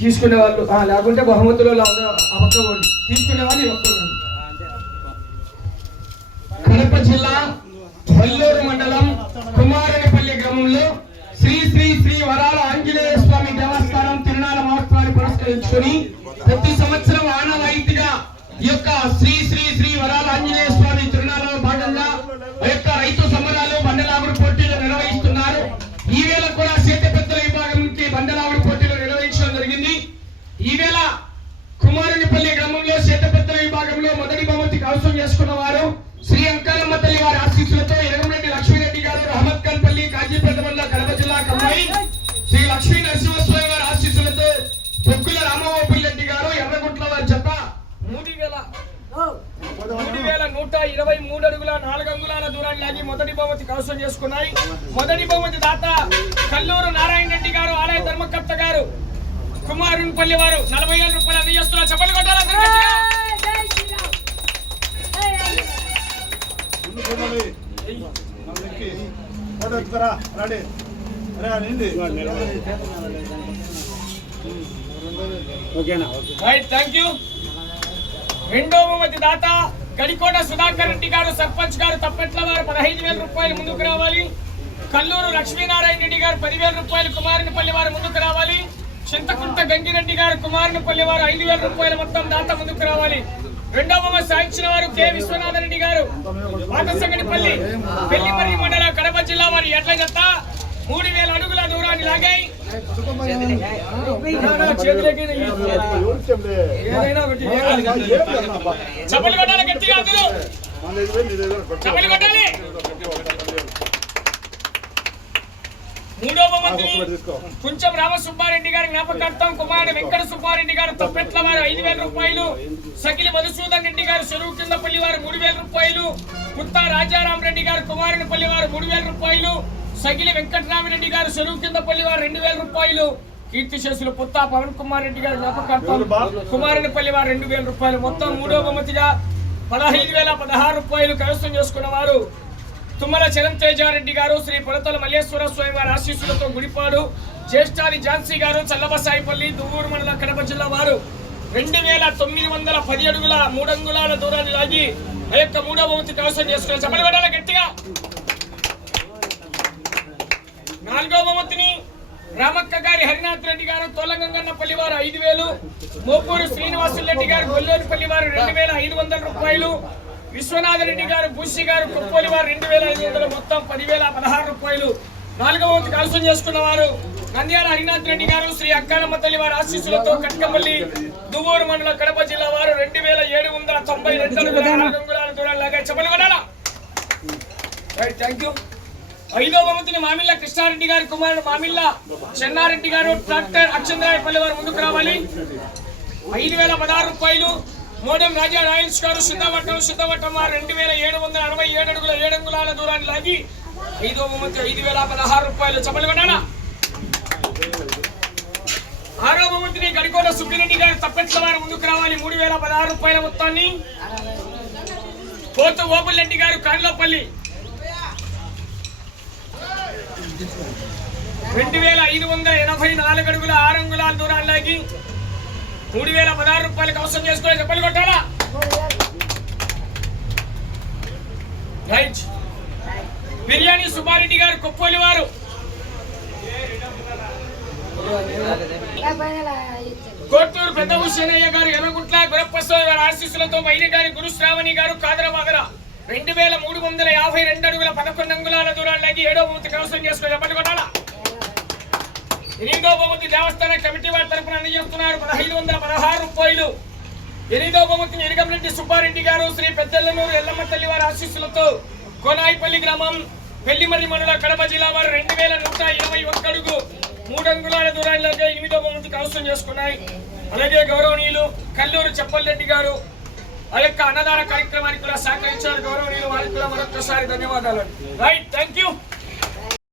తీసుకునే వాళ్ళు లేకుంటే బహుమతులు అవ్వకండి తీసుకునే వాళ్ళు ఇవ్వకండి. కడప జిల్లా వల్లూరు మండలం కుమారనిపల్లి గ్రామంలో శ్రీ శ్రీ శ్రీ వరాల ఆంజనేయ స్వామి దేవస్థానం తిరునాళ్ళ మహోత్సవాన్ని పురస్కరించుకొని ప్రతి సంవత్సరం ఆనవాయితీగా ఈ యొక్క శ్రీ శ్రీ శ్రీ వరాల ఆంజనేయ స్వామి తిరునాళ్ళలో భాగంగా రైతు సమరాలు బండలాగుడు పోటీలు నిర్వహిస్తున్నారు. ఈ వేళ కూడా సేతపెద్దల విభాగంకి బండలాగుడు పోటీలు నిర్వహించడం జరిగింది. ఈ వేళ కుమారనిపల్లి గ్రామంలో సేతపెద్దల విభాగంలో మొదటి బహుమతి కైవసం చేసుకున్న వారు శ్రీ అంకాలమ్మ తల్లి వారి ఆశీస్సులతో ఎరగంరెడ్డి లక్ష్మీరెడ్డి గారు రహమత్ ఖాన్ పల్లి కాజీపేట మండలం కడప జిల్లా కమ్మాయి శ్రీ లక్ష్మీ నరసింహస్వామి వారి ఆశీస్సులతో పొక్కుల రామగోపాల్ రెడ్డి గారు ఎర్రగుట్ల వారి జత 3123 అడుగుల 4 అంగుళాల దూరాన్ని లాగి మొదటి బహుమతి కైవసం చేసుకున్నాయి. మొదటి బహుమతి దాత కల్లూరు నారాయణ రెడ్డి గారు ఆలయ ధర్మకర్త గారు కుమారునిపల్లి వారు 40,000 రూపాయలు అందజేస్తున్నారు. చెప్పలు కొట్టాలి. రెండో బహుమతి దాత గడికోట సుధాకర్ రెడ్డి గారు సర్పంచ్ గారు తప్పెట్ల వారు 15,000 రూపాయలు ముందుకు రావాలి. కల్లూరు లక్ష్మీనారాయణ రెడ్డి గారు 10,000 రూపాయలు కుమారునిపల్లి వారు ముందుకు రావాలి. చింతకుంట గంగిరెడ్డి గారు కుమారునిపల్లి వారు 5,000 రూపాయలు మొత్తం దాత ముందుకు రావాలి. రెండో బహుమతి సాధించిన వారు కె విశ్వనాథరెడ్డి గారు పాతసంగడిపల్లి పెళ్లిమర్రి మండలం కడప జిల్లా వారి ఎడ్ల జత 3,000 అడుగుల దూరాన్ని లాగాయి. చప్పలు కొట్టాలి గట్టిగా అందరూ చప్పలు కొట్టాలి. మూడో బహుమతిని కొంచెం రామసుబ్బారెడ్డి గారి జ్ఞాపకార్థం కుమారుడు వెంకట సుబ్బారెడ్డి గారు తప్పెట్ల వారు 5,000 రూపాయలు. సకిలి మధుసూదన్ రెడ్డి గారు చెరువు కిందపల్లి వారు 3,000 రూపాయలు. పుత్తా రాజారాం రెడ్డి గారు కుమారునిపల్లి వారు 3,000 రూపాయలు. సగిలి వెంకటరామిరెడ్డి గారు చెరువు కిందపల్లి వారు 2,000 రూపాయలు. కీర్తిశేషులు పుత్తా పవన్ కుమార్ రెడ్డి గారు జ్ఞాపకార్థం కుమారునిపల్లి వారు 2,000 రూపాయలు. మొత్తం మూడో బహుమతిగా 15,016 రూపాయలు కైవసం చేసుకున్న వారు తుమ్మల చరణ్తేజారెడ్డి గారు శ్రీ పొలతల మల్లేశ్వర స్వామి వారి ఆశీస్సులతో గుడిపాడు జ్యేష్ఠాది ఝాన్సీ గారు చల్లబసాయిపల్లి దువ్వూరు మండలం కడప జిల్లా వారు 2,910 అడుగుల 3 అంగుళాల దూరాన్ని లాగి ఆ యొక్క మూడో బహుమతి కైవసం చేసుకున్నారు. చెప్పలు కొట్టాలి గట్టిగా. నాలుగో బహుమతిని రామక్క గారి హరినాథ్ రెడ్డి గారు తోలంగంగన్నపల్లి వారు 5,000. మోపూరు శ్రీనివాసులరెడ్డి గారు గొల్లూరుపల్లి వారు 2,500 రూపాయలు. విశ్వనాథరెడ్డి గారు బుషి గారు కుప్పోలి వారు 2,500 మొత్తం 10,016 రూపాయలు. నాలుగో బహుమతి కైవసం చేసుకున్న వారు నంద్యాల హరినాథ్ రెడ్డి గారు శ్రీ అక్కానమ్మ తల్లి వారి ఆశీస్సులతో కట్కమల్లి దువ్వూరు మండలం కడప జిల్లా వారు 2,792 అంగుళాల దూరాలు లాగా చెప్పలు కొట్టాలా. Thank you. ఐదో బహుమతిని మామిళ్ళ కృష్ణారెడ్డి గారి కుమారుడు మామిళ్ళ చెన్నారెడ్డి గారు ట్రాక్టర్ అక్షంద్రాయపల్లి వారు ముందుకు రావాలి. 5,016 రూపాయలు. మోడం రాజా రాయల్స్ గారు శుద్ధవట్టం వారు 2,767 అడుగుల 7 అంగుళాల దూరాన్ని లాగి ఐదో బహుమతి 5,016 రూపాయలు. చెప్పలు కొట్టాలా. ఆరో బహుమతిని గడికోట సుబ్బిరెడ్డి గారు తప్పెట్ల వారు ముందుకు రావాలి. 3,016 రూపాయల మొత్తాన్ని కోతు ఓపులరెడ్డి గారు కాండ్లపల్లి 2,584 అడుగుల 6 అంగుళాల దూరాన్ని లాగి 3,016 రూపాయలు కైవసం చేసుకుని చెప్పలు కొట్టాలా. రైట్. బిర్యానీ సుబ్బారెడ్డి గారు కొప్పోలి వారు కోట్టూరు పెద్ద హుసేనయ్య గారు ఎర్రగుట్ల గురప్పస్వామి గారి ఆశీస్సులతో మైని గారి గురుశ్రావణి గారు కాదరవాగర 2,352 అడుగుల 11 అంగుళాల దూరాన్ని లాగి ఏడో బహుమతి కైవసం చేసుకుని చెప్పలు కొట్టాలా. 8వ బహుమతి దేవస్థాన కమిటీ వారి తరఫున అందజేస్తున్నారు 1,516 రూపాయలు. 8వ బహుమతిని ఎరగంరెడ్డి సుబ్బారెడ్డి గారు శ్రీ పెద్దెల్లనూరు ఎల్లమ్మ తల్లి వారి ఆశీస్సులతో కోనాయిపల్లి గ్రామం పెళ్లిమర్రి మండలం కడప జిల్లా వారు 2,121 అడుగు 3 అంగుళాల దూరాన్ని 8వ బహుమతి కైవసం చేసుకున్నాయి. అలాగే గౌరవనీయులు కల్లూరు చెప్పల్రెడ్డి గారు ఆ యొక్క అన్నదాన కార్యక్రమానికి కూడా సహకరించారు. గౌరవనీయులు వారికి కూడా మరొకసారి ధన్యవాదాలు. రైట్. Thank you.